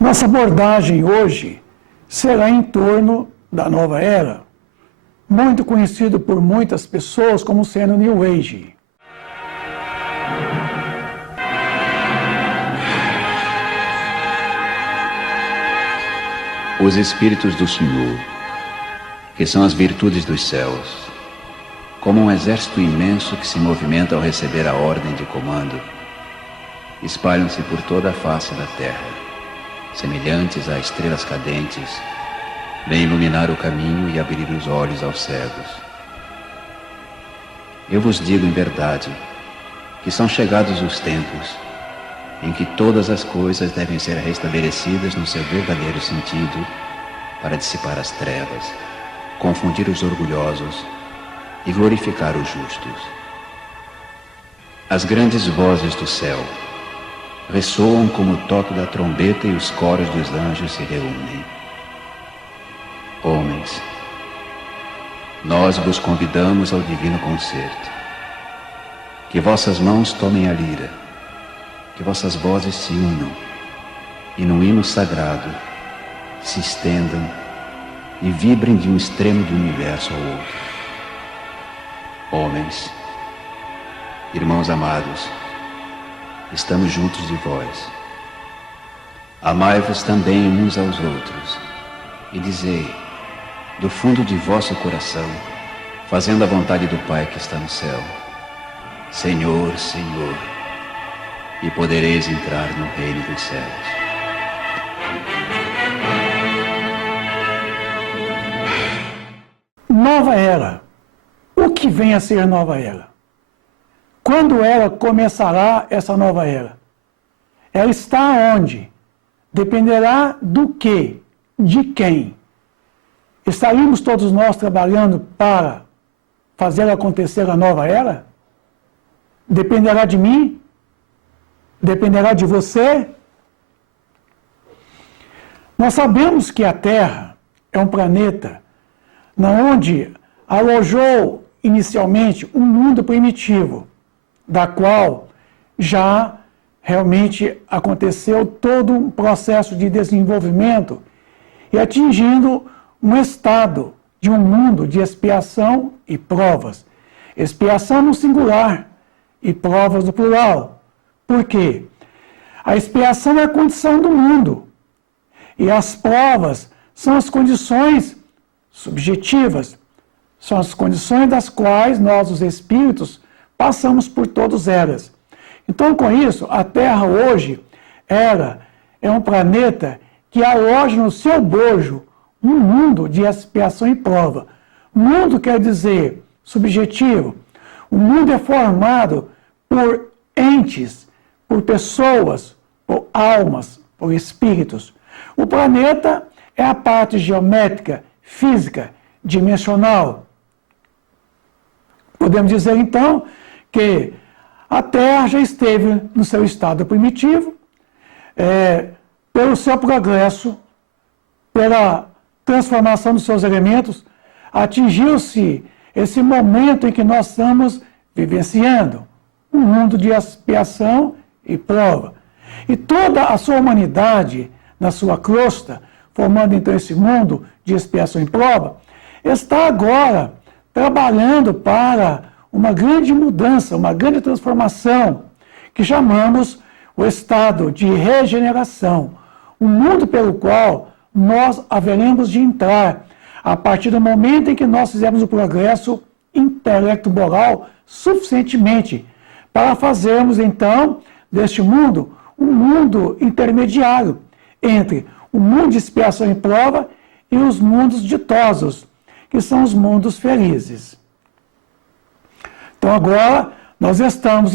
Nossa abordagem hoje será em torno da nova era, muito conhecido por muitas pessoas como sendo New Age. Os Espíritos do Senhor, que são as virtudes dos céus, como um exército imenso que se movimenta ao receber a ordem de comando, espalham-se por toda a face da terra, semelhantes a estrelas cadentes, vêm iluminar o caminho e abrir os olhos aos cegos. Eu vos digo em verdade que são chegados os tempos em que todas as coisas devem ser restabelecidas no seu verdadeiro sentido para dissipar as trevas, confundir os orgulhosos e glorificar os justos. As grandes vozes do céu ressoam como o toque da trombeta e os coros dos anjos se reúnem. Homens, nós vos convidamos ao divino concerto. Que vossas mãos tomem a lira, que vossas vozes se unam e num hino sagrado se estendam e vibrem de um extremo do universo ao outro. Homens, irmãos amados, estamos juntos de vós. Amai-vos também uns aos outros e dizei, do fundo de vosso coração, fazendo a vontade do Pai que está no céu: Senhor, Senhor, e podereis entrar no reino dos céus. Nova era. O que vem a ser nova era? Quando ela começará essa nova era? Ela está onde? Dependerá do quê? De quem? Estaríamos todos nós trabalhando para fazer acontecer a nova era? Dependerá de mim? Dependerá de você? Nós sabemos que a Terra é um planeta onde alojou inicialmente um mundo primitivo, da qual já realmente aconteceu todo um processo de desenvolvimento e atingindo um estado de um mundo de expiação e provas. Expiação no singular e provas no plural. Por quê? A expiação é a condição do mundo e as provas são as condições subjetivas, são as condições das quais nós, os espíritos, passamos por todas elas. Então, com isso, a Terra hoje é um planeta que aloja no seu bojo um mundo de expiação e prova. Mundo quer dizer subjetivo. O mundo é formado por entes, por pessoas, por almas, por espíritos. O planeta é a parte geométrica, física, dimensional. Podemos dizer, então, que a Terra já esteve no seu estado primitivo, pelo seu progresso, pela transformação dos seus elementos, atingiu-se esse momento em que nós estamos vivenciando, um mundo de expiação e prova. E toda a sua humanidade, na sua crosta, formando então esse mundo de expiação e prova, está agora trabalhando para uma grande mudança, uma grande transformação, que chamamos o estado de regeneração, um mundo pelo qual nós haveremos de entrar a partir do momento em que nós fizermos o progresso intelecto-moral suficientemente para fazermos, então, deste mundo, um mundo intermediário entre o mundo de expiação e prova e os mundos ditosos, que são os mundos felizes. Então agora, nós estamos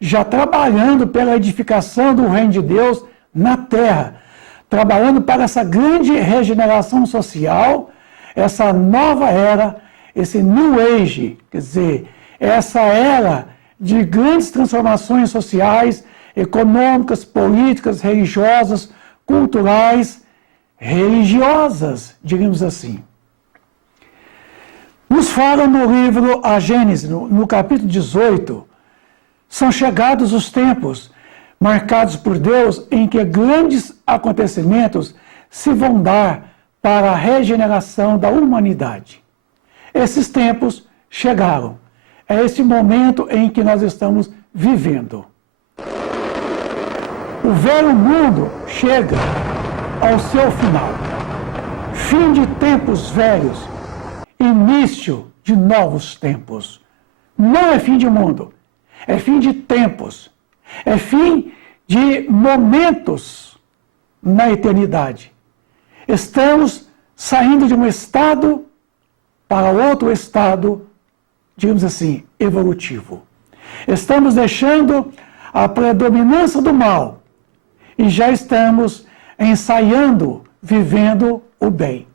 já trabalhando pela edificação do reino de Deus na Terra, trabalhando para essa grande regeneração social, essa nova era, esse New Age, quer dizer, essa era de grandes transformações sociais, econômicas, políticas, religiosas, culturais, religiosas, diríamos assim. Nos fala no livro A Gênese, no capítulo 18, são chegados os tempos marcados por Deus, em que grandes acontecimentos se vão dar para a regeneração da humanidade. Esses tempos chegaram. É esse momento em que nós estamos vivendo. O velho mundo chega ao seu final. Fim de tempos velhos, início de novos tempos. Não é fim de mundo, é fim de tempos. É fim de momentos na eternidade. Estamos saindo de um estado para outro estado, digamos assim, evolutivo. Estamos deixando a predominância do mal e já estamos ensaiando, vivendo o bem.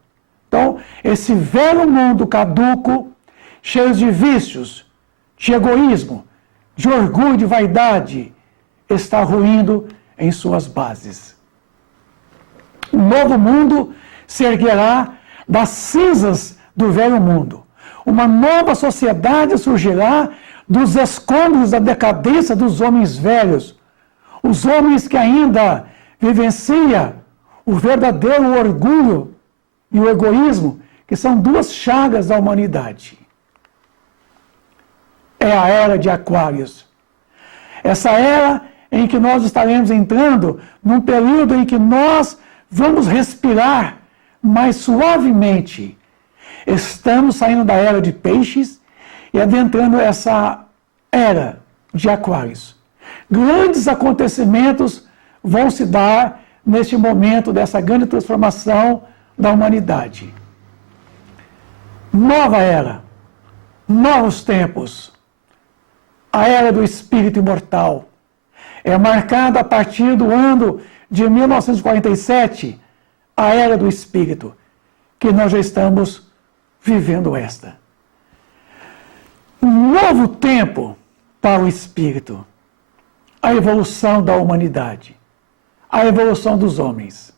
Então, esse velho mundo caduco, cheio de vícios, de egoísmo, de orgulho, de vaidade, está ruindo em suas bases. Um novo mundo se erguerá das cinzas do velho mundo. Uma nova sociedade surgirá dos escombros da decadência dos homens velhos. Os homens que ainda vivenciam o verdadeiro orgulho e o egoísmo, que são duas chagas da humanidade. É a era de Aquários. Essa era em que nós estaremos entrando num período em que nós vamos respirar mais suavemente. Estamos saindo da era de Peixes e adentrando essa era de Aquários. Grandes acontecimentos vão se dar neste momento dessa grande transformação da humanidade. Nova era, novos tempos. A era do espírito imortal é marcada a partir do ano de 1947, a era do espírito, que nós já estamos vivendo esta. Um novo tempo para o espírito, a evolução da humanidade, a evolução dos homens.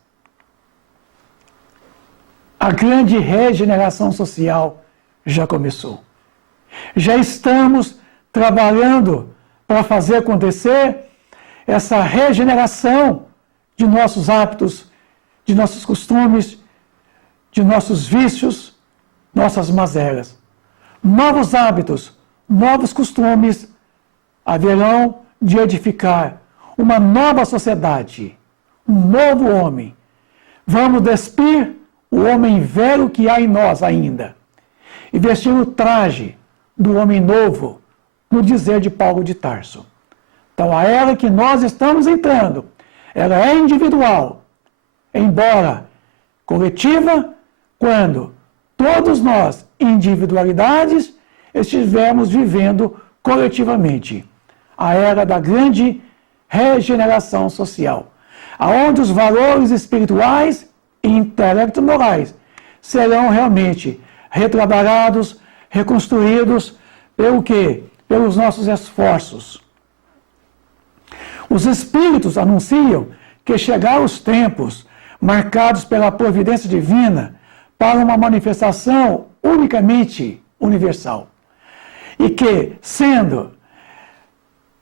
A grande regeneração social já começou. Já estamos trabalhando para fazer acontecer essa regeneração de nossos hábitos, de nossos costumes, de nossos vícios, nossas mazelas. Novos hábitos, novos costumes haverão de edificar uma nova sociedade, um novo homem. Vamos despir o homem velho que há em nós ainda e vestir o traje do homem novo, no dizer de Paulo de Tarso. Então, a era que nós estamos entrando, ela é individual, embora coletiva, quando todos nós, individualidades, estivermos vivendo coletivamente. A era da grande regeneração social, aonde os valores espirituais e intelecto-morais serão realmente retrabalhados, reconstruídos, pelo quê? Pelos nossos esforços. Os Espíritos anunciam que chegaram os tempos marcados pela providência divina para uma manifestação unicamente universal. E que, sendo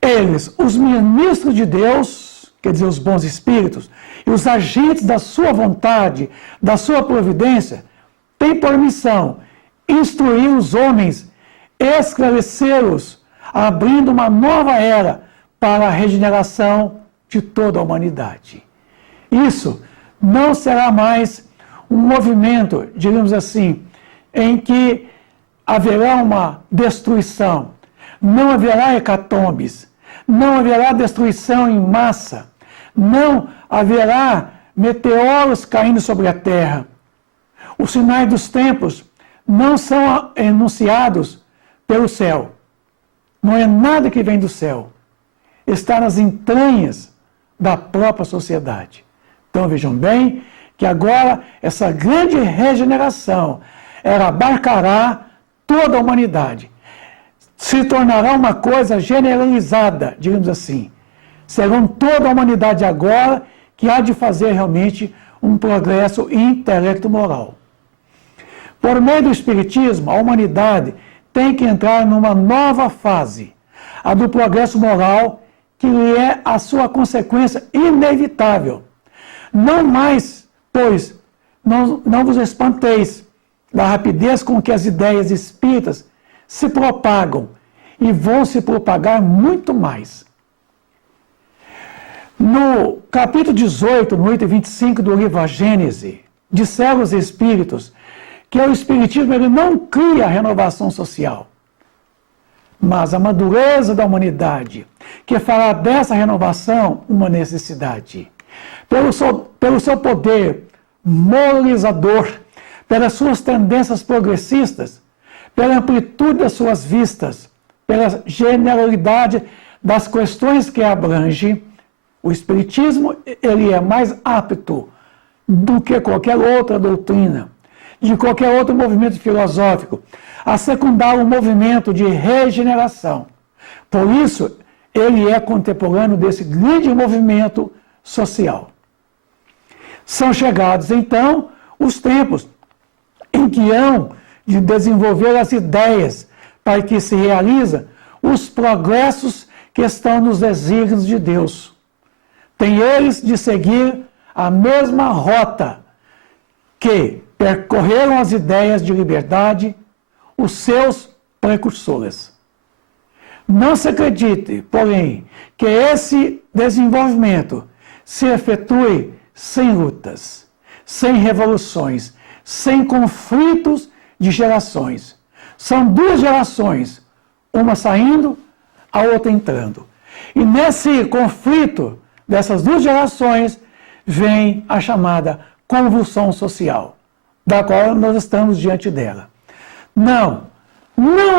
eles os ministros de Deus, quer dizer, os bons espíritos, e os agentes da sua vontade, da sua providência, têm por missão instruir os homens, esclarecê-los, abrindo uma nova era para a regeneração de toda a humanidade. Isso não será mais um movimento, digamos assim, em que haverá uma destruição, não haverá hecatombes, não haverá destruição em massa, não haverá meteoros caindo sobre a terra. Os sinais dos tempos não são enunciados pelo céu. Não é nada que vem do céu. Está nas entranhas da própria sociedade. Então vejam bem que agora essa grande regeneração, ela abarcará toda a humanidade. Se tornará uma coisa generalizada, digamos assim. Serão toda a humanidade agora que há de fazer realmente um progresso intelecto-moral. Por meio do Espiritismo, a humanidade tem que entrar numa nova fase, a do progresso moral, que lhe é a sua consequência inevitável. Não mais, pois, não vos espanteis da rapidez com que as ideias espíritas se propagam e vão se propagar muito mais. No capítulo 18, no item 25 do livro A Gênese, disseram os espíritos que o espiritismo ele não cria a renovação social, mas a madureza da humanidade, que fará dessa renovação uma necessidade. Pelo seu poder moralizador, pelas suas tendências progressistas, pela amplitude das suas vistas, pela generalidade das questões que abrange, o Espiritismo ele é mais apto do que qualquer outra doutrina, de qualquer outro movimento filosófico, a secundar um movimento de regeneração. Por isso, ele é contemporâneo desse grande movimento social. São chegados, então, os tempos em que hão de desenvolver as ideias para que se realiza os progressos que estão nos desígnios de Deus. Tem eles de seguir a mesma rota que percorreram as ideias de liberdade, os seus precursores. Não se acredite, porém, que esse desenvolvimento se efetue sem lutas, sem revoluções, sem conflitos de gerações. São duas gerações, uma saindo, a outra entrando. E nesse conflito dessas duas gerações vem a chamada convulsão social, da qual nós estamos diante dela. Não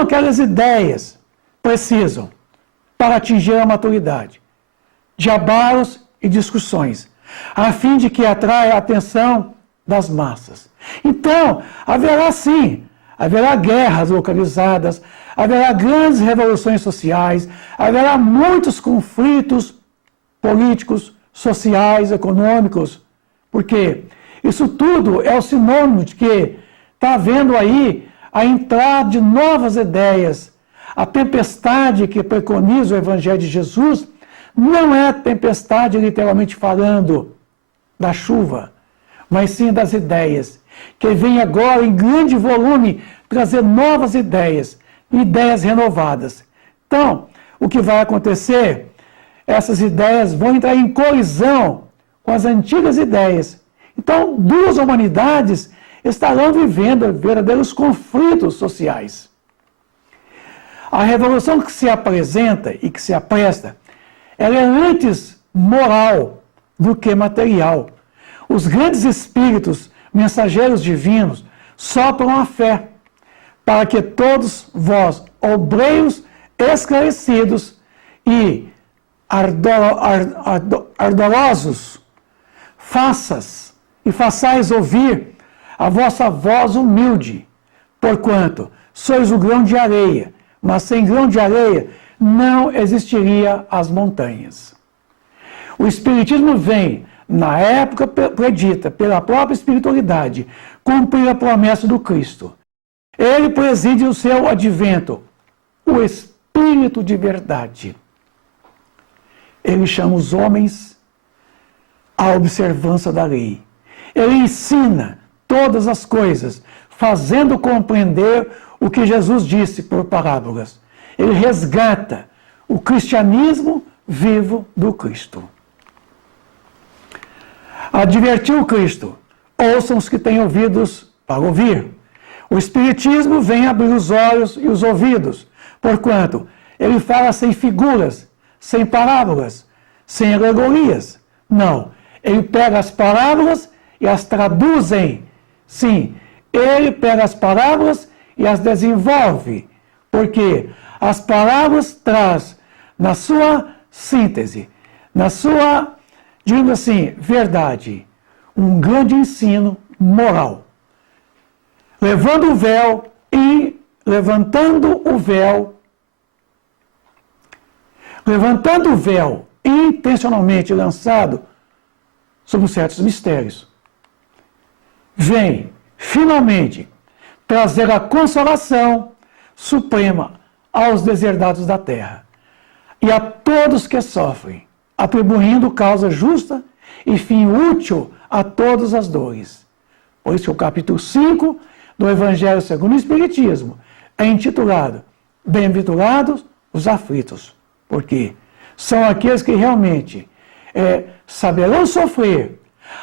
aquelas ideias precisam, para atingir a maturidade, de abalos e discussões, a fim de que atraia a atenção das massas. Então, haverá sim, haverá guerras localizadas, haverá grandes revoluções sociais, haverá muitos conflitos políticos, sociais, econômicos, porque isso tudo é o sinônimo de que está havendo aí a entrada de novas ideias. A tempestade que preconiza o Evangelho de Jesus não é tempestade literalmente falando da chuva, mas sim das ideias, que vem agora em grande volume trazer novas ideias, ideias renovadas. Então, o que vai acontecer? Essas ideias vão entrar em colisão com as antigas ideias. Então, duas humanidades estarão vivendo verdadeiros conflitos sociais. A revolução que se apresenta e que se apresta, ela é antes moral do que material. Os grandes espíritos, mensageiros divinos, sopram a fé, para que todos vós, obreiros esclarecidos e ardorosos, façais ouvir a vossa voz humilde, porquanto sois o grão de areia, mas sem grão de areia não existiria as montanhas. O Espiritismo vem, na época predita pela própria espiritualidade, cumprir a promessa do Cristo. Ele preside o seu advento, o Espírito de verdade. Ele chama os homens à observância da lei. Ele ensina todas as coisas, fazendo compreender o que Jesus disse por parábolas. Ele resgata o cristianismo vivo do Cristo. Advertiu o Cristo: ouçam os que têm ouvidos para ouvir. O Espiritismo vem abrir os olhos e os ouvidos, porquanto ele fala sem figuras, sem parábolas, sem alegorias. Não, ele pega as parábolas e as traduzem. Sim, ele pega as parábolas e as desenvolve, porque as parábolas traz na sua síntese, na sua, digamos assim, verdade, um grande ensino moral. Levando o véu e levantando o véu intencionalmente lançado sobre certos mistérios, vem finalmente trazer a consolação suprema aos deserdados da terra. e a todos que sofrem, atribuindo causa justa e fim útil a todas as dores. Por isso que o capítulo 5 do Evangelho segundo o Espiritismo é intitulado Bem-aventurados os aflitos, porque são aqueles que realmente saberão sofrer,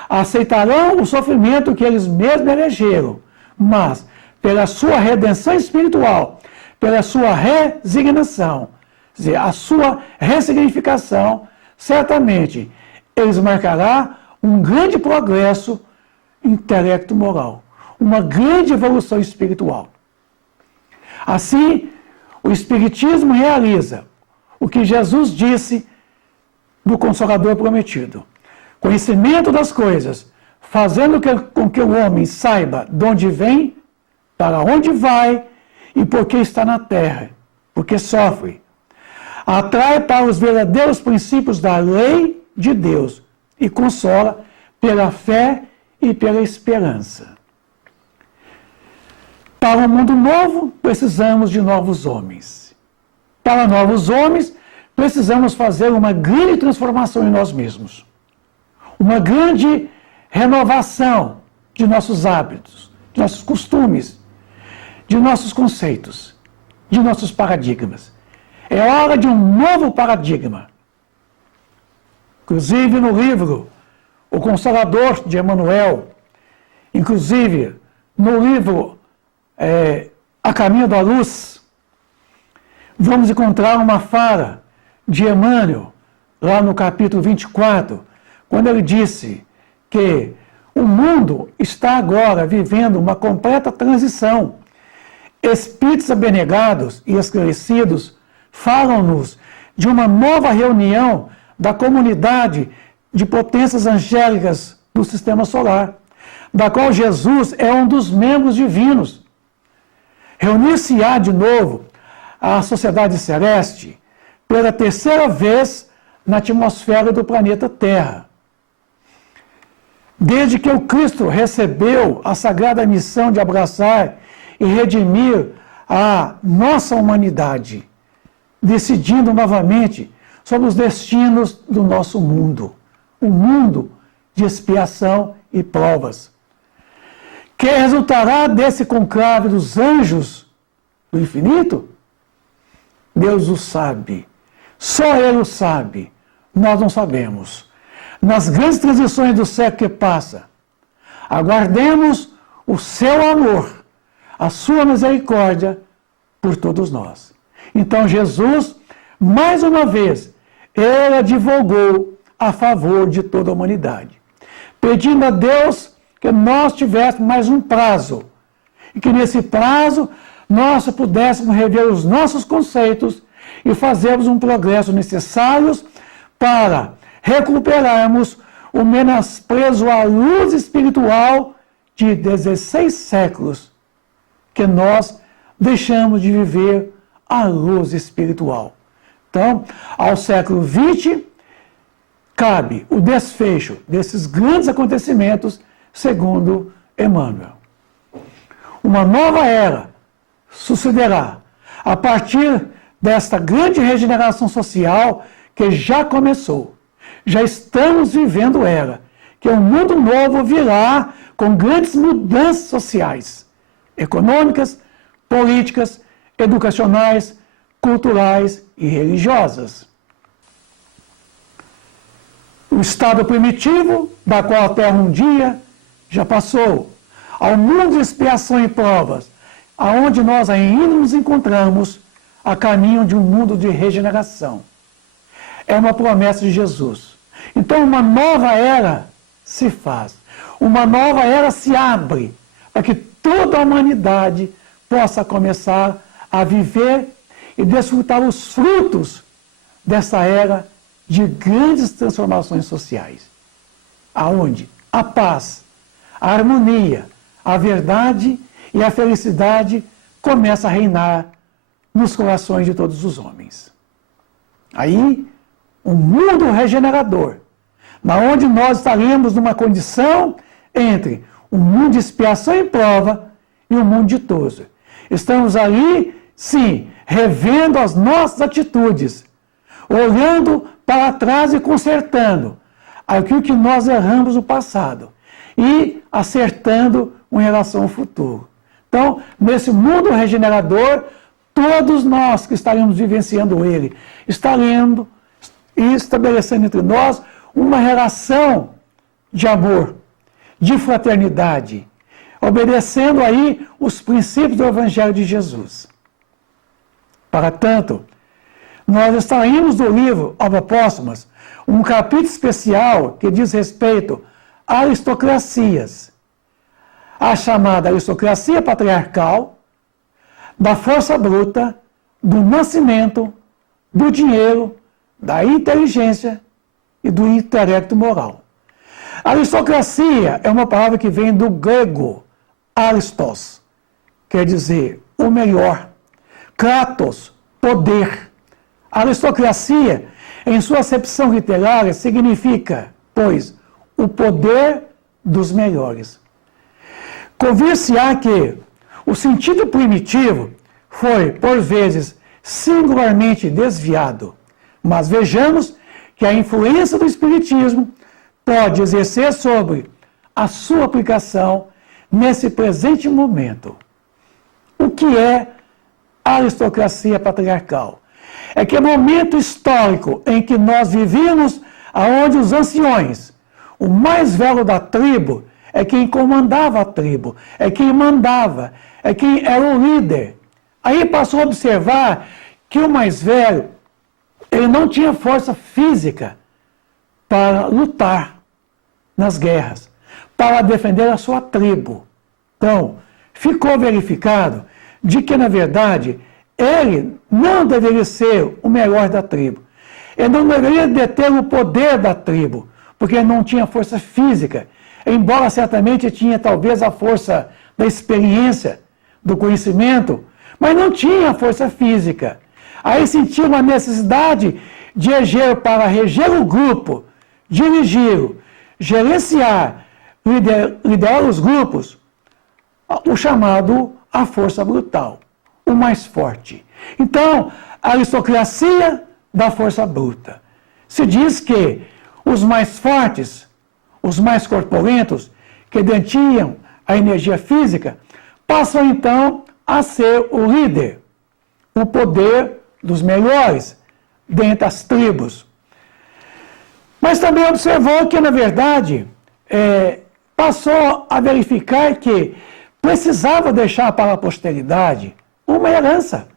aceitarão o sofrimento que eles mesmos elegeram, mas pela sua redenção espiritual, pela sua resignação, quer dizer, a sua ressignificação, certamente eles marcará um grande progresso intelecto-moral, uma grande evolução espiritual. Assim, o Espiritismo realiza o que Jesus disse do Consolador prometido. Conhecimento das coisas, fazendo com que o homem saiba de onde vem, para onde vai e por que está na terra, porque sofre. Atrai para os verdadeiros princípios da lei de Deus e consola pela fé e pela esperança. Para um mundo novo, precisamos de novos homens. Para novos homens, precisamos fazer uma grande transformação em nós mesmos. Uma grande renovação de nossos hábitos, de nossos costumes, de nossos conceitos, de nossos paradigmas. É hora de um novo paradigma. Inclusive no livro O Consolador de Emmanuel, inclusive no livro A Caminho da Luz, vamos encontrar uma fala de Emmanuel, lá no capítulo 24, quando ele disse que o mundo está agora vivendo uma completa transição. Espíritos abnegados e esclarecidos falam-nos de uma nova reunião da comunidade de potências angélicas do sistema solar, da qual Jesus é um dos membros divinos. Reunir-se-á de novo a sociedade celeste pela terceira vez na atmosfera do planeta Terra. Desde que o Cristo recebeu a sagrada missão de abraçar e redimir a nossa humanidade, decidindo novamente sobre os destinos do nosso mundo, um mundo de expiação e provas. Que resultará desse conclave dos anjos do infinito? Deus o sabe, só Ele o sabe, nós não sabemos. Nas grandes transições do século que passa, aguardemos o seu amor, a sua misericórdia por todos nós. Então Jesus, mais uma vez, ele advogou a favor de toda a humanidade, pedindo a Deus que nós tivéssemos mais um prazo, e que nesse prazo nós pudéssemos rever os nossos conceitos e fazermos um progresso necessário para recuperarmos o menosprezo à luz espiritual de 16 séculos que nós deixamos de viver a luz espiritual. Então, ao século XX, cabe o desfecho desses grandes acontecimentos, segundo Emmanuel. Uma nova era sucederá a partir desta grande regeneração social que já começou. Já estamos vivendo ela, que um mundo novo virá com grandes mudanças sociais, econômicas, políticas, educacionais, culturais e religiosas. O estado primitivo, da qual a Terra um dia já passou, ao mundo de expiação e provas, aonde nós ainda nos encontramos a caminho de um mundo de regeneração. É uma promessa de Jesus. Então, uma nova era se faz. Uma nova era se abre para que toda a humanidade possa começar a viver e desfrutar os frutos dessa era de grandes transformações sociais. Aonde a paz, a harmonia, a verdade e a felicidade começa a reinar nos corações de todos os homens. Aí, um mundo regenerador, na onde nós estaremos numa condição entre um mundo de expiação e prova e um mundo ditoso. Estamos ali, sim, revendo as nossas atitudes, olhando para trás e consertando aquilo que nós erramos no passado e acertando em relação ao futuro. Então, nesse mundo regenerador, todos nós que estaremos vivenciando ele, estaremos estabelecendo entre nós uma relação de amor, de fraternidade, obedecendo aí os princípios do Evangelho de Jesus. Para tanto, nós extraímos do livro Obras Póstumas um capítulo especial que diz respeito a aristocracias, a chamada aristocracia patriarcal, da força bruta, do nascimento, do dinheiro, da inteligência e do intelecto moral. Aristocracia é uma palavra que vem do grego aristos, quer dizer o melhor, kratos, poder. Aristocracia, em sua acepção literária, significa, pois, o poder dos melhores. Convir-se-á que o sentido primitivo foi, por vezes, singularmente desviado, mas vejamos que a influência do Espiritismo pode exercer sobre a sua aplicação nesse presente momento. O que é a aristocracia patriarcal? É que é o momento histórico em que nós vivíamos, aonde os anciões, o mais velho da tribo, é quem comandava a tribo, é quem mandava, é quem era o líder. Aí passou a observar que o mais velho, ele não tinha força física para lutar nas guerras, para defender a sua tribo. Então, ficou verificado de que, na verdade, ele não deveria ser o melhor da tribo. Ele não deveria deter o poder da tribo, porque ele não tinha força física, embora certamente tinha talvez a força da experiência, do conhecimento, mas não tinha força física. Aí sentiu uma necessidade de erger para reger o grupo, dirigi-lo, gerenciar, liderar os grupos, o chamado a força brutal, o mais forte. Então, a aristocracia da força bruta. Se diz que os mais fortes, os mais corpulentos, que detinham a energia física, passam então a ser o líder, o poder dos melhores dentre as tribos. Mas também observou que, na verdade, passou a verificar que precisava deixar para a posteridade uma herança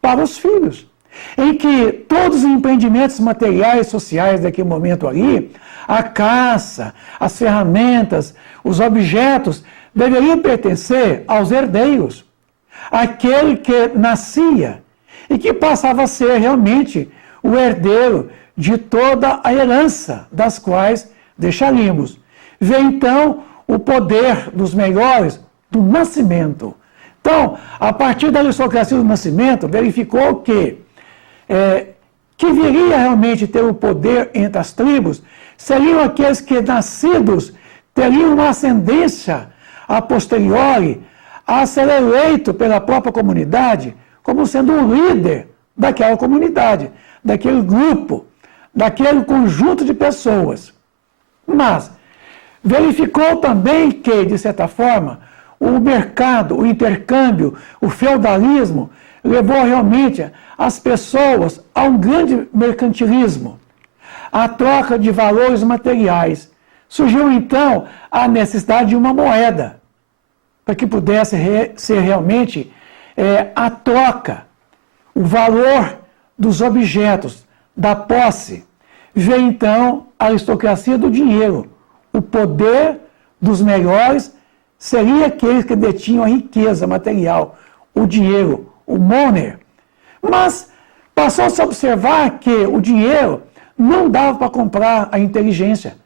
para os filhos, em que todos os empreendimentos materiais e sociais daquele momento ali, a caça, as ferramentas, os objetos, deveriam pertencer aos herdeiros, aquele que nascia e que passava a ser realmente o herdeiro de toda a herança das quais deixaríamos. Vê então o poder dos melhores do nascimento. Então, a partir da aristocracia do nascimento, verificou que viria realmente ter o poder entre as tribos seriam aqueles que, nascidos, teriam uma ascendência a posteriori a ser eleito pela própria comunidade como sendo um líder daquela comunidade, daquele grupo, daquele conjunto de pessoas. Mas verificou também que, de certa forma, o mercado, o intercâmbio, o feudalismo levou realmente as pessoas a um grande mercantilismo, a troca de valores materiais. Surgiu então a necessidade de uma moeda, para que pudesse ser realmente a troca, o valor dos objetos, da posse. Veio então a aristocracia do dinheiro. O poder dos melhores seria aqueles que detinham a riqueza material, o dinheiro, o money. Mas passou-se a observar que o dinheiro não dava para comprar a inteligência,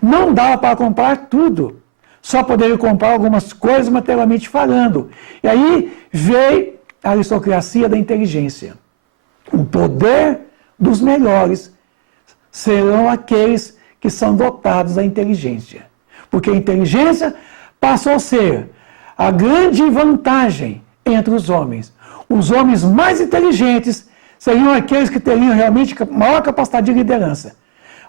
não dava para comprar tudo, só poderia comprar algumas coisas materialmente falando. E aí veio a aristocracia da inteligência. O poder dos melhores serão aqueles que são dotados da inteligência, porque a inteligência passou a ser a grande vantagem entre os homens. Os homens mais inteligentes seriam aqueles que teriam realmente maior capacidade de liderança,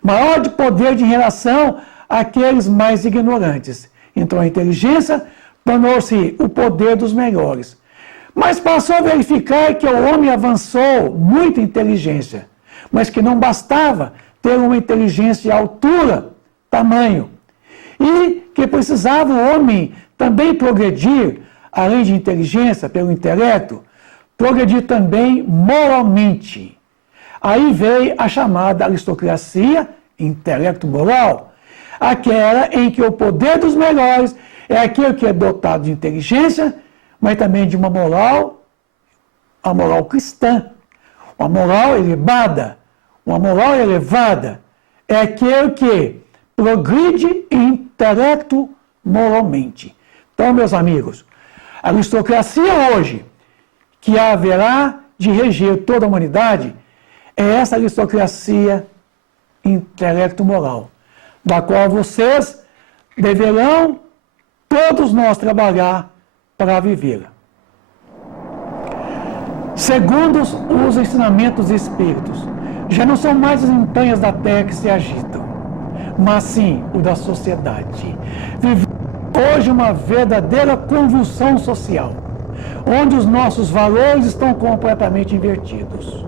maior de poder de relação àqueles mais ignorantes. Então a inteligência tornou-se o poder dos melhores. Mas passou a verificar que o homem avançou muito em inteligência, mas que não bastava ter uma inteligência de altura, tamanho, e que precisava o homem também progredir, além de inteligência, pelo intelecto, progredir também moralmente. Aí veio a chamada aristocracia intelecto-moral, aquela em que o poder dos melhores é aquele que é dotado de inteligência, mas também de uma moral, a moral cristã, uma moral elevada. Uma moral elevada é aquele que progride em intelecto moralmente. Então, meus amigos, a aristocracia hoje, que haverá de reger toda a humanidade, é essa aristocracia intelecto-moral, da qual vocês deverão, todos nós, trabalhar para vivê-la. Segundo os ensinamentos espíritos, já não são mais as montanhas da terra que se agitam, mas sim o da sociedade. Vivemos hoje uma verdadeira convulsão social, onde os nossos valores estão completamente invertidos.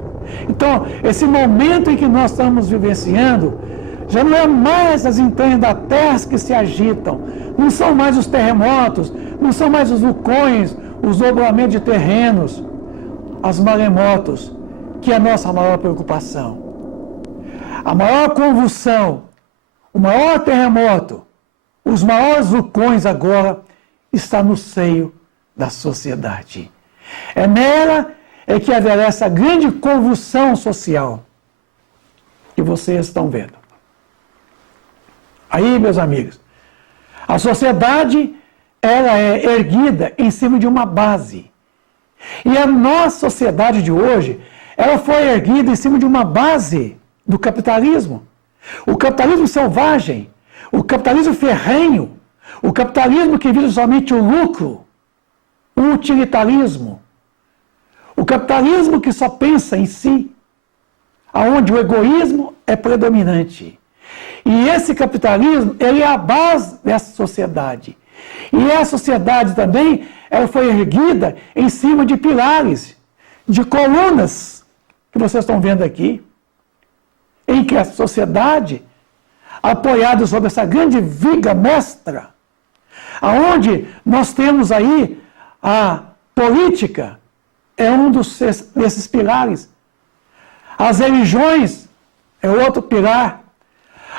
Então, esse momento em que nós estamos vivenciando, já não é mais as entranhas da terra que se agitam, não são mais os terremotos, não são mais os vulcões, os dobramentos de terrenos, as maremotos, que é a nossa maior preocupação. A maior convulsão, o maior terremoto, os maiores vulcões agora está no seio da sociedade. É nela que haverá essa grande convulsão social que vocês estão vendo. Aí, meus amigos, a sociedade ela é erguida em cima de uma base. E a nossa sociedade de hoje, ela foi erguida em cima de uma base do capitalismo. O capitalismo selvagem, o capitalismo ferrenho, o capitalismo que visa somente o lucro, o utilitarismo, o capitalismo que só pensa em si, aonde o egoísmo é predominante. E esse capitalismo, ele é a base dessa sociedade. E a sociedade também, ela foi erguida em cima de pilares, de colunas, que vocês estão vendo aqui, em que a sociedade, apoiada sobre essa grande viga mestra, aonde nós temos aí a política, é um desses pilares. As religiões é outro pilar.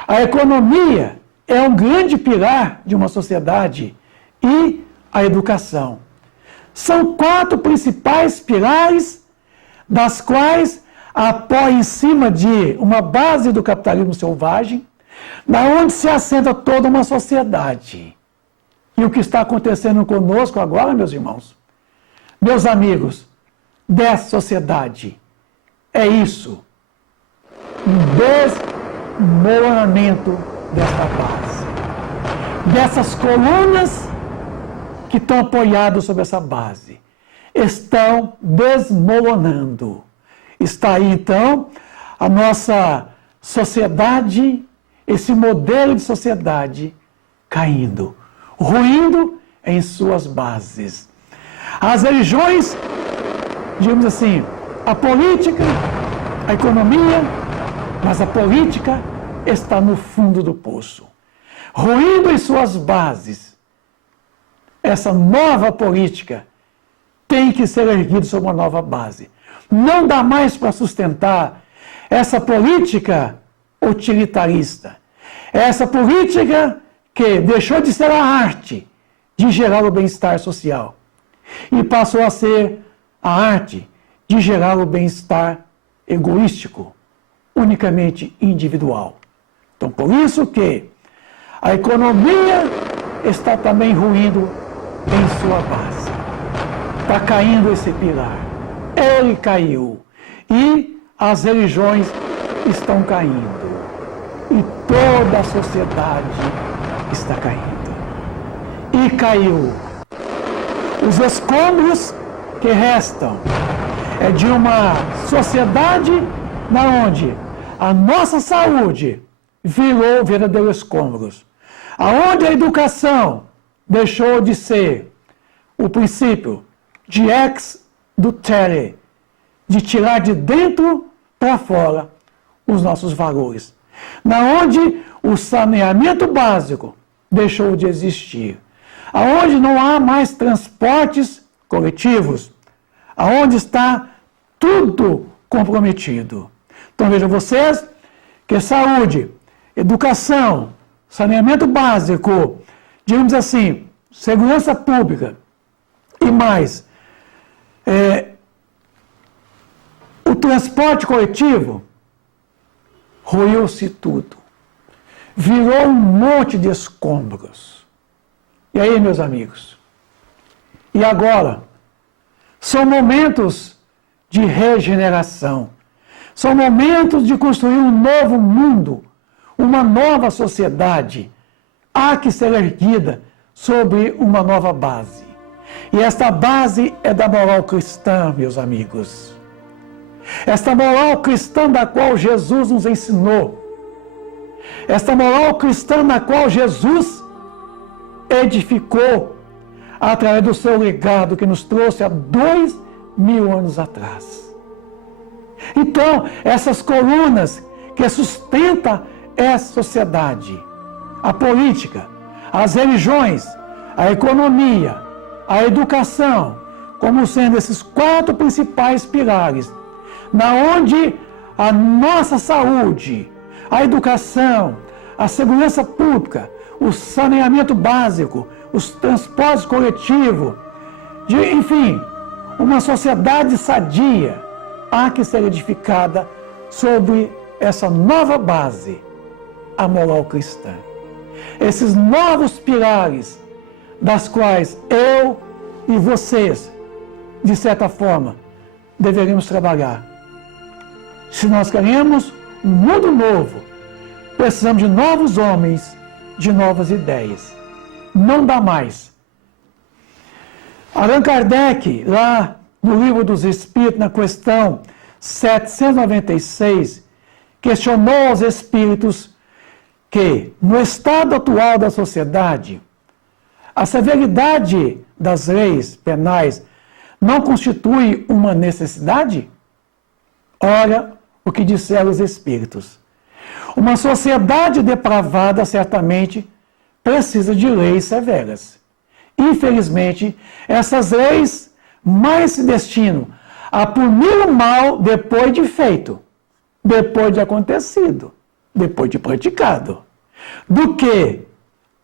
A economia é um grande pilar de uma sociedade. E a educação. São 4 principais pilares, das quais apoia em cima de uma base do capitalismo selvagem, da onde se assenta toda uma sociedade. E o que está acontecendo conosco agora, meus irmãos, meus amigos, dessa sociedade, é isso. Um desmoronamento desta base. Dessas colunas que estão apoiados sobre essa base, estão desmoronando. Está aí, então, a nossa sociedade, esse modelo de sociedade caindo, ruindo em suas bases. As religiões, digamos assim, a política, a economia, mas a política está no fundo do poço, ruindo em suas bases. Essa nova política tem que ser erguida sobre uma nova base. Não dá mais para sustentar essa política utilitarista. Essa política que deixou de ser a arte de gerar o bem-estar social e passou a ser a arte de gerar o bem-estar egoístico, unicamente individual. Então, por isso que a economia está também ruindo em sua base. Está caindo esse pilar. Ele caiu. E as religiões estão caindo. E toda a sociedade está caindo. E caiu. Os escombros que restam é de uma sociedade na onde a nossa saúde virou verdadeiros escombros, aonde a educação deixou de ser o princípio de ex dutere, de tirar de dentro para fora os nossos valores, na onde o saneamento básico deixou de existir, aonde não há mais transportes coletivos, aonde está tudo comprometido. Então vejam vocês que saúde, educação, saneamento básico, digamos assim, segurança pública e mais, o transporte coletivo, ruiu-se tudo. Virou um monte de escombros. E aí, meus amigos? E agora? São momentos de regeneração. São momentos de construir um novo mundo, uma nova sociedade. Há que ser erguida sobre uma nova base. E esta base é da moral cristã, meus amigos. Esta moral cristã da qual Jesus nos ensinou. Esta moral cristã na qual Jesus edificou através do seu legado que nos trouxe há 2000 anos atrás. Então, essas colunas que sustentam essa sociedade, a política, as religiões, a economia, a educação, como sendo esses 4 principais pilares, na onde a nossa saúde, a educação, a segurança pública, o saneamento básico, os transportes coletivos, enfim, uma sociedade sadia, há que ser edificada sobre essa nova base, a moral cristã. Esses novos pilares, das quais eu e vocês, de certa forma, deveríamos trabalhar. Se nós queremos um mundo novo, precisamos de novos homens, de novas ideias. Não dá mais. Allan Kardec, lá no Livro dos Espíritos, na questão 796, questionou aos espíritos que, no estado atual da sociedade, a severidade das leis penais não constitui uma necessidade? Ora, o que disseram os espíritos. Uma sociedade depravada, certamente, precisa de leis severas. Infelizmente, essas leis mais se destinam a punir o mal depois de feito, depois de acontecido, depois de praticado, do que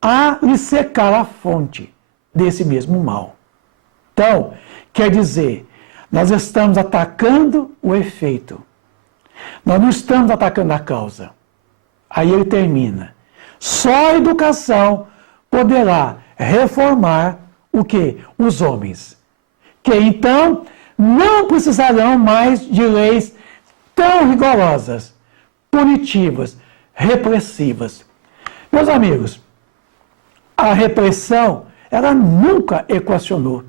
a lhe secar a fonte desse mesmo mal. Então, quer dizer, nós estamos atacando o efeito. Nós não estamos atacando a causa. Aí ele termina. Só a educação poderá reformar o quê? Os homens. Que então não precisarão mais de leis tão rigorosas, punitivas, repressivas. Meus amigos, a repressão, ela nunca equacionou.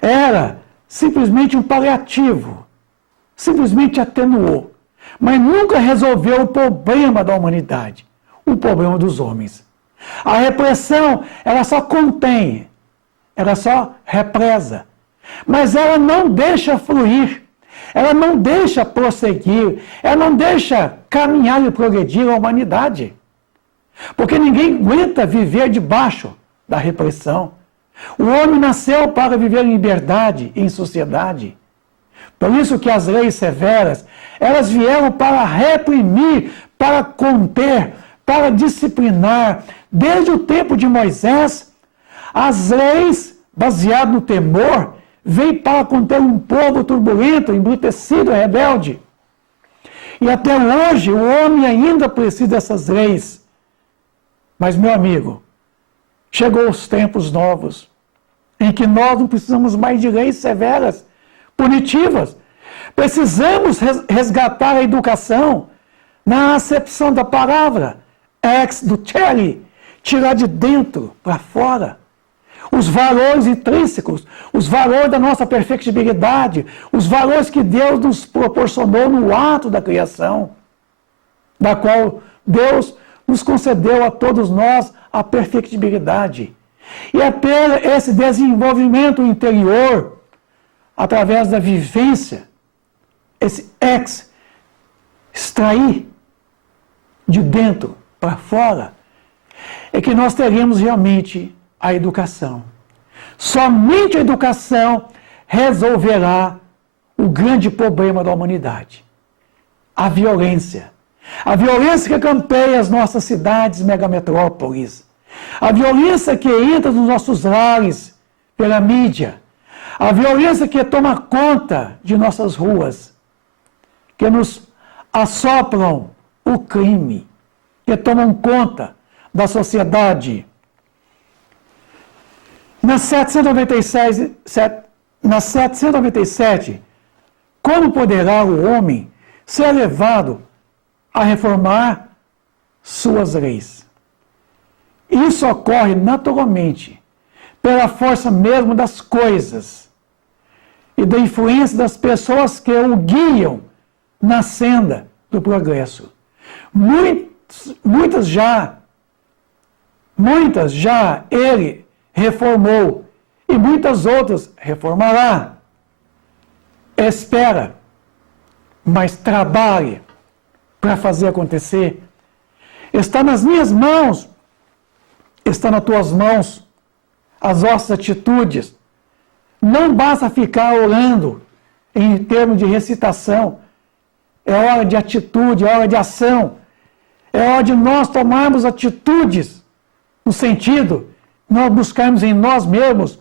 Era simplesmente um paliativo, simplesmente atenuou, mas nunca resolveu o problema da humanidade, o problema dos homens. A repressão, ela só contém, ela só represa, mas ela não deixa fluir, ela não deixa prosseguir, ela não deixa caminhar e progredir a humanidade. Porque ninguém aguenta viver debaixo da repressão. O homem nasceu para viver em liberdade, em sociedade. Por isso que as leis severas, elas vieram para reprimir, para conter, para disciplinar. Desde o tempo de Moisés, as leis, baseadas no temor, vêm para conter um povo turbulento, embrutecido, rebelde. E até hoje, o homem ainda precisa dessas leis. Mas, meu amigo, chegou os tempos novos, em que nós não precisamos mais de leis severas, punitivas. Precisamos resgatar a educação na acepção da palavra, ex dutere, tirar de dentro para fora. os valores intrínsecos, os valores da nossa perfectibilidade, os valores que Deus nos proporcionou no ato da criação, da qual Deus nos concedeu a todos nós a perfectibilidade. E é pelo esse desenvolvimento interior, através da vivência, esse extrair de dentro para fora, é que nós teremos realmente a educação. Somente a educação resolverá o grande problema da humanidade: a violência. A violência que campeia as nossas cidades, megametrópoles. A violência que entra nos nossos lares pela mídia. A violência que toma conta de nossas ruas, que nos assopram o crime, que tomam conta da sociedade. Na 797, como poderá o homem ser levado a reformar suas leis? Isso ocorre naturalmente pela força mesmo das coisas e da influência das pessoas que o guiam na senda do progresso. Muitas já ele reformou e muitas outras reformará. Espera, mas trabalhe para fazer acontecer. Está nas minhas mãos, está nas tuas mãos as nossas atitudes. Não basta ficar orando em termos de recitação. É hora de atitude, é hora de ação. É hora de nós tomarmos atitudes no sentido de nós buscarmos em nós mesmos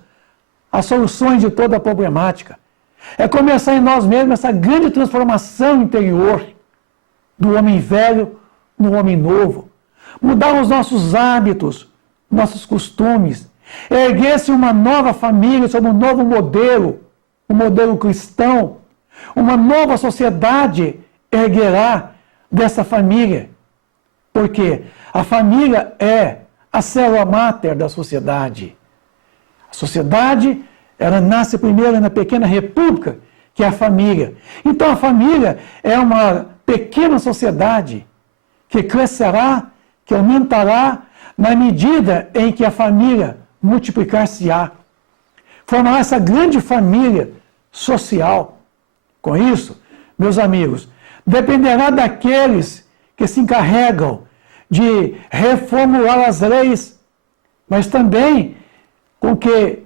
as soluções de toda a problemática. É começar em nós mesmos essa grande transformação interior do homem velho no homem novo. Mudar os nossos hábitos, nossos costumes. Erguer-se uma nova família sob um novo modelo, um modelo cristão. Uma nova sociedade erguerá dessa família. Porque a família é a célula máter da sociedade. A sociedade, ela nasce primeiro na pequena república, que é a família. Então a família é uma pequena sociedade que crescerá, que aumentará na medida em que a família multiplicar-se-á. Formará essa grande família social. Com isso, meus amigos, dependerá daqueles que se encarregam de reformular as leis, mas também com que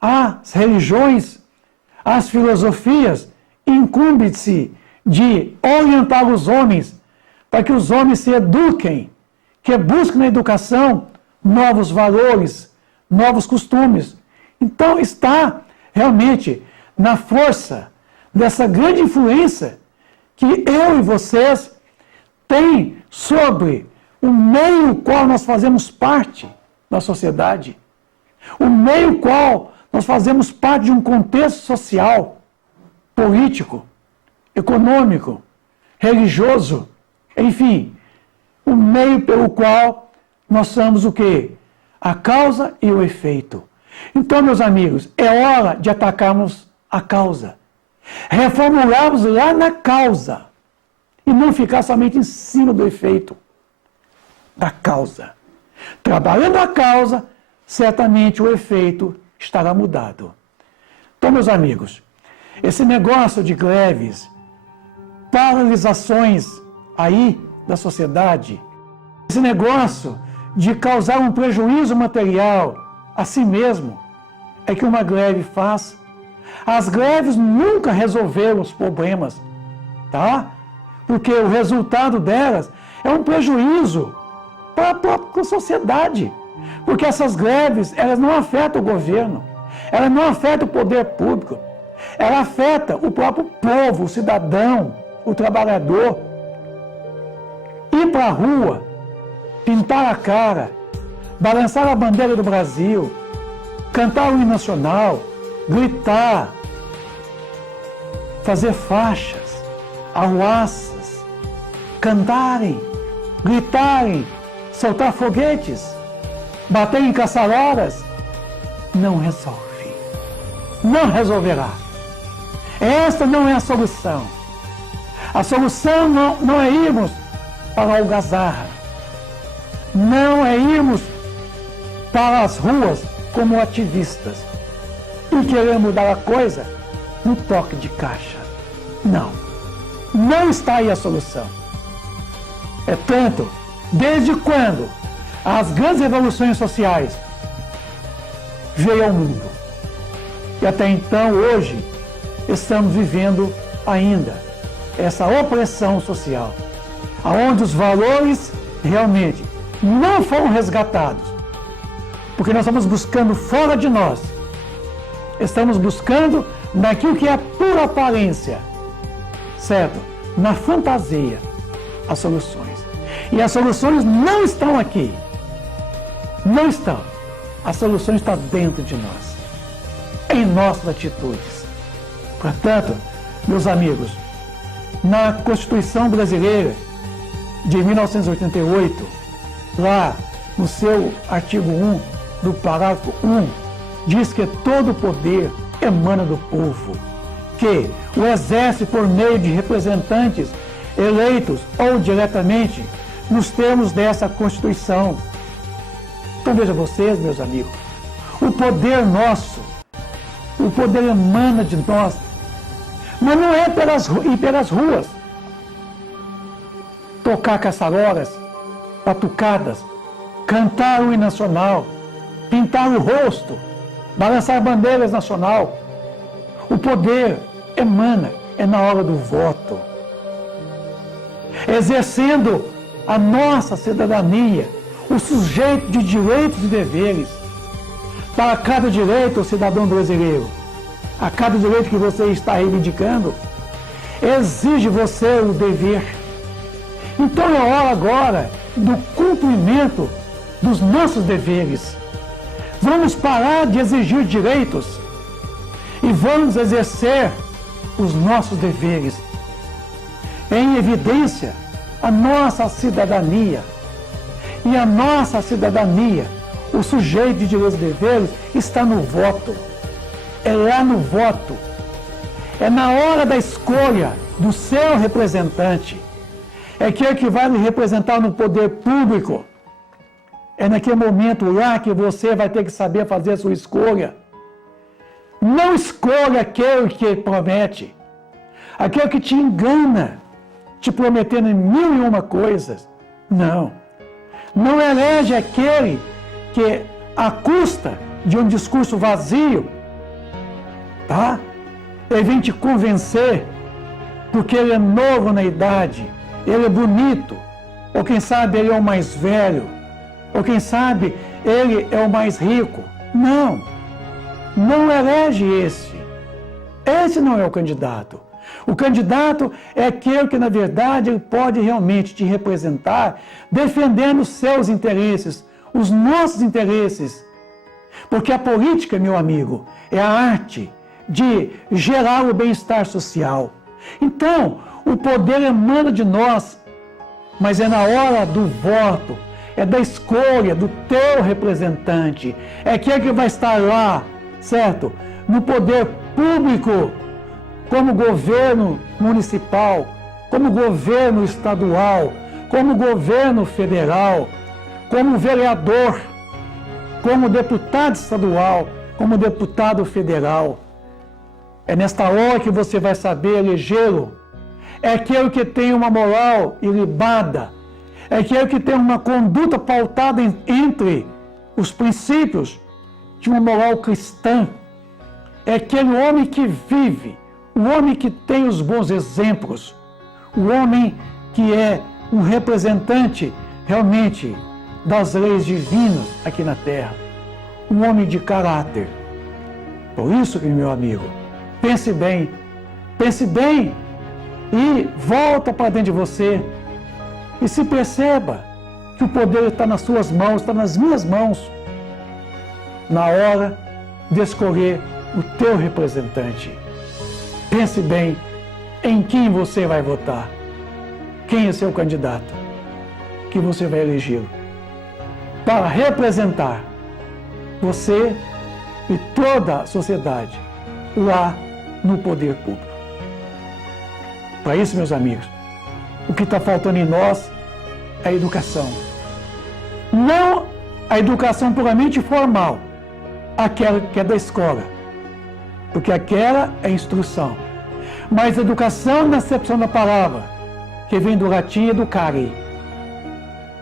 as religiões, as filosofias, incumbe-se de orientar os homens para que os homens se eduquem, que busquem na educação novos valores, novos costumes. Então está realmente na força dessa grande influência que eu e vocês têm sobre o meio qual nós fazemos parte da sociedade, o meio qual nós fazemos parte de um contexto social, político, econômico, religioso, enfim, o meio pelo qual nós somos o quê? A causa e o efeito. Então, meus amigos, é hora de atacarmos a causa. Reformularmos lá na causa e não ficar somente em cima do efeito da causa. Trabalhando a causa, certamente o efeito estará mudado. Então, meus amigos, esse negócio de greves, paralisações aí da sociedade, esse negócio de causar um prejuízo material a si mesmo, é que uma greve faz. As greves nunca resolveram os problemas, tá? Porque o resultado delas é um prejuízo para a própria sociedade. Porque essas greves, elas não afetam o governo, elas não afetam o poder público, ela afeta o próprio povo, o cidadão, o trabalhador. Ir para a rua, pintar a cara, balançar a bandeira do Brasil, cantar o hino nacional, gritar, fazer faixas, arruaças, cantarem, gritarem, soltar foguetes, bater em caçarolas, não resolve. Não resolverá. Esta não é a solução. A solução não é irmos para a algazarra. Não é irmos para as ruas como ativistas e querer mudar a coisa no toque de caixa. Não. Não está aí a solução. É tanto, desde quando as grandes revoluções sociais veio ao mundo. E até então, hoje, estamos vivendo ainda essa opressão social, onde os valores realmente não foram resgatados, porque nós estamos buscando fora de nós, estamos buscando naquilo que é a pura aparência, certo? Na fantasia, as soluções. E as soluções não estão aqui, não estão. A solução está dentro de nós, em nossas atitudes. Portanto, meus amigos, na Constituição Brasileira de 1988, lá no seu artigo 1, do parágrafo 1, diz que todo o poder emana do povo, que o exerce por meio de representantes eleitos ou diretamente nos termos dessa Constituição. Então veja vocês, meus amigos, o poder nosso, o poder emana de nós, mas não é ir pelas ruas, tocar caçarolas, batucadas, cantar o hino nacional, pintar o rosto, balançar bandeiras nacional. O poder emana, é na hora do voto, exercendo a nossa cidadania, o sujeito de direitos e deveres. Para cada direito, o cidadão brasileiro, a cada direito que você está reivindicando, exige você o dever. Então é hora agora do cumprimento dos nossos deveres. Vamos parar de exigir direitos e vamos exercer os nossos deveres. Em evidência, a nossa cidadania. E a nossa cidadania, o sujeito de direitos e deveres, está no voto. É lá no voto. É na hora da escolha do seu representante. É aquele que vai lhe representar no poder público. É naquele momento lá que você vai ter que saber fazer a sua escolha. Não escolha aquele que promete, aquele que te engana, te prometendo 1001 coisas. Não. Não elege aquele que, à custa de um discurso vazio, tá? Ele vem te convencer porque ele é novo na idade, ele é bonito, ou quem sabe ele é o mais velho, ou quem sabe ele é o mais rico. Não, não elege esse. Esse não é o candidato. O candidato é aquele que, na verdade, ele pode realmente te representar, defendendo os seus interesses, os nossos interesses. Porque a política, meu amigo, é a arte de gerar o bem-estar social. Então, o poder emana de nós, mas é na hora do voto, é da escolha do teu representante, é aquele que vai estar lá, certo? No poder público, como governo municipal, como governo estadual, como governo federal, como vereador, como deputado estadual, como deputado federal. É nesta hora que você vai saber elegê-lo. É aquele que tem uma moral ilibada, é aquele que tem uma conduta pautada entre os princípios de uma moral cristã. É aquele homem que vive, o homem que tem os bons exemplos, o homem que é um representante realmente das leis divinas aqui na terra, um homem de caráter. Por isso que, meu amigo, pense bem e volta para dentro de você e se perceba que o poder está nas suas mãos, está nas minhas mãos, na hora de escolher o teu representante. Pense bem em quem você vai votar, quem é seu candidato, que você vai eleger para representar você e toda a sociedade lá no poder público. Para isso, meus amigos, o que está faltando em nós é a educação. Não a educação puramente formal, aquela que é da escola, porque aquela é instrução. Mas a educação na acepção da palavra, que vem do latim educare,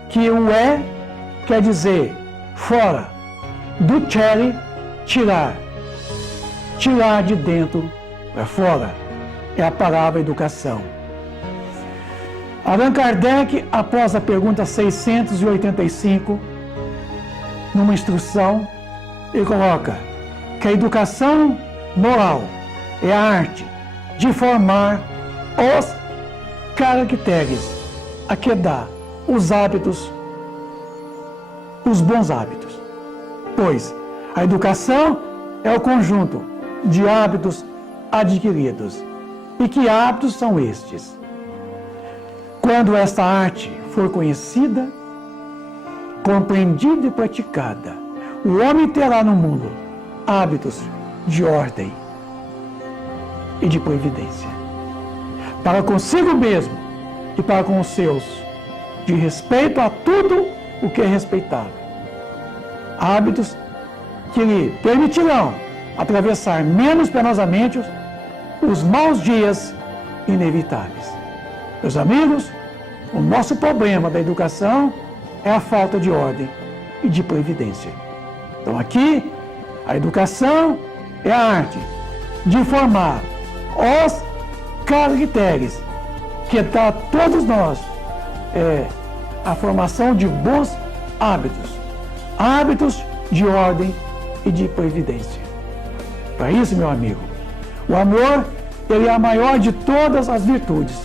que o quer dizer fora, ducere, tirar. Tirar de dentro para fora é a palavra educação. Allan Kardec, após a pergunta 685, numa instrução, ele coloca que a educação moral é a arte de formar os caracteres a que dá os hábitos, os bons hábitos. Pois a educação é o conjunto de hábitos adquiridos. E que hábitos são estes? Quando esta arte for conhecida, compreendida e praticada, o homem terá no mundo hábitos de ordem e de previdência, para consigo mesmo e para com os seus, de respeito a tudo o que é respeitável. Hábitos que lhe permitirão atravessar menos penosamente os maus dias inevitáveis. Meus amigos, o nosso problema da educação é a falta de ordem e de previdência. Então aqui, a educação é a arte de formar os caracteres que dá a todos nós a formação de bons hábitos, hábitos de ordem e de previdência. Para isso, meu amigo, o amor, ele é a maior de todas as virtudes,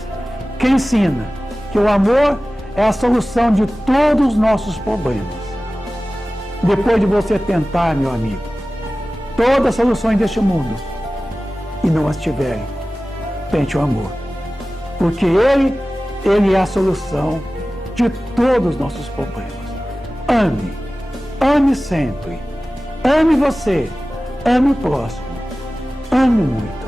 que ensina que o amor é a solução de todos os nossos problemas. Depois de você tentar, meu amigo, todas as soluções deste mundo e não as tiverem, tente o amor, porque ele é a solução de todos os nossos problemas. Ame, ame sempre, ame você, ame o próximo, ame muito.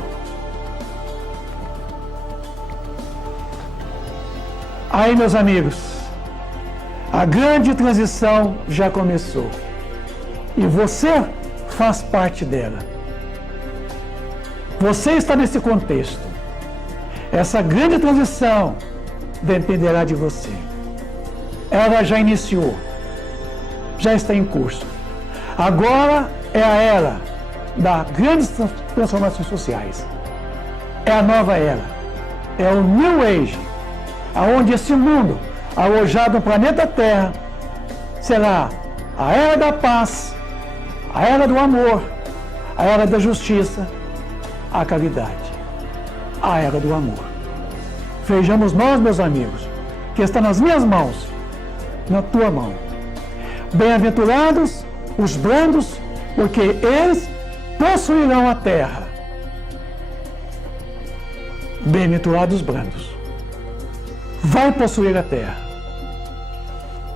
Aí, meus amigos, a grande transição já começou e você faz parte dela. Você está nesse contexto. Essa grande transição dependerá de você. Ela já iniciou, já está em curso. Agora é a era das grandes transformações sociais. É a nova era. É o New Age, aonde esse mundo, alojado no planeta Terra, será a era da paz, a era do amor, a era da justiça, a caridade, a era do amor. Vejamos nós, meus amigos, que está nas minhas mãos, na tua mão. Bem-aventurados os brandos, porque eles possuirão a terra. Bem-aventurados os brandos. Vai possuir a terra.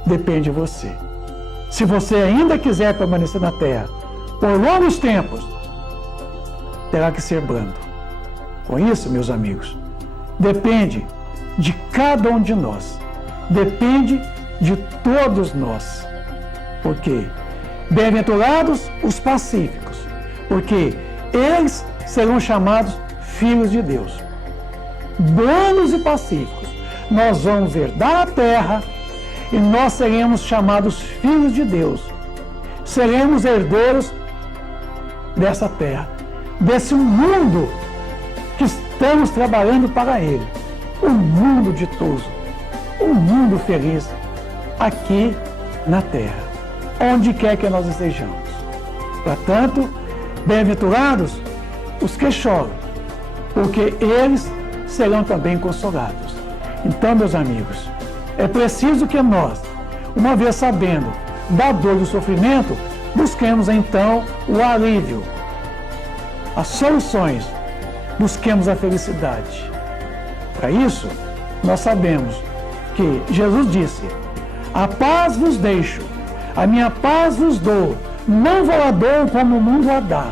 Depende de você. Se você ainda quiser permanecer na terra por longos tempos, terá que ser brando. Com isso, meus amigos, depende de cada um de nós. Depende de todos nós. Porque bem-aventurados os pacíficos, porque eles serão chamados filhos de Deus. Brandos e pacíficos, nós vamos herdar a terra e nós seremos chamados filhos de Deus. Seremos herdeiros dessa terra, desse mundo que estamos trabalhando para ele. Um mundo ditoso, um mundo feliz aqui na terra, onde quer que nós estejamos. Portanto, bem-aventurados os que choram, porque eles serão também consolados. Então, meus amigos, é preciso que nós, uma vez sabendo da dor e do sofrimento, busquemos então o alívio, as soluções, busquemos a felicidade. Para isso, nós sabemos que Jesus disse: a paz vos deixo, a minha paz vos dou, não vou a dou como o mundo a dá.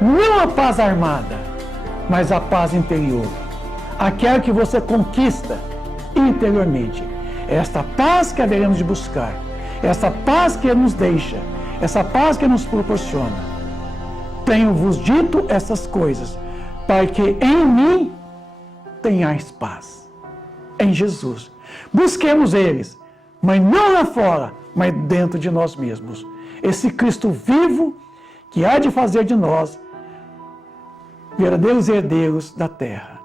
Não a paz armada, mas a paz interior. Aquela que você conquista interiormente. É esta paz que haveremos de buscar. Essa paz que Ele nos deixa. Essa paz que Ele nos proporciona. Tenho-vos dito essas coisas, para que em mim tenhais paz. Em Jesus. Busquemos eles, mas não lá fora, mas dentro de nós mesmos. Esse Cristo vivo que há de fazer de nós verdadeiros herdeiros da terra.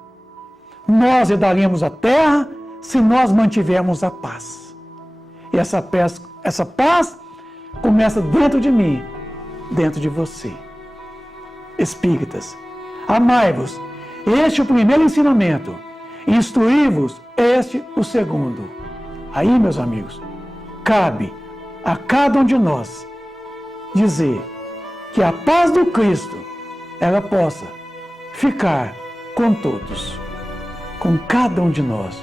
Nós herdaremos a terra se nós mantivermos a paz. E essa paz começa dentro de mim, dentro de você. Espíritas, amai-vos, este é o primeiro ensinamento. Instruí-vos, este o segundo. Aí, meus amigos, cabe a cada um de nós dizer que a paz do Cristo, ela possa ficar com todos, com cada um de nós,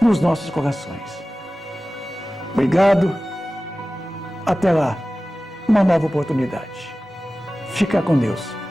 nos nossos corações. Obrigado. Até lá, uma nova oportunidade. Fica com Deus.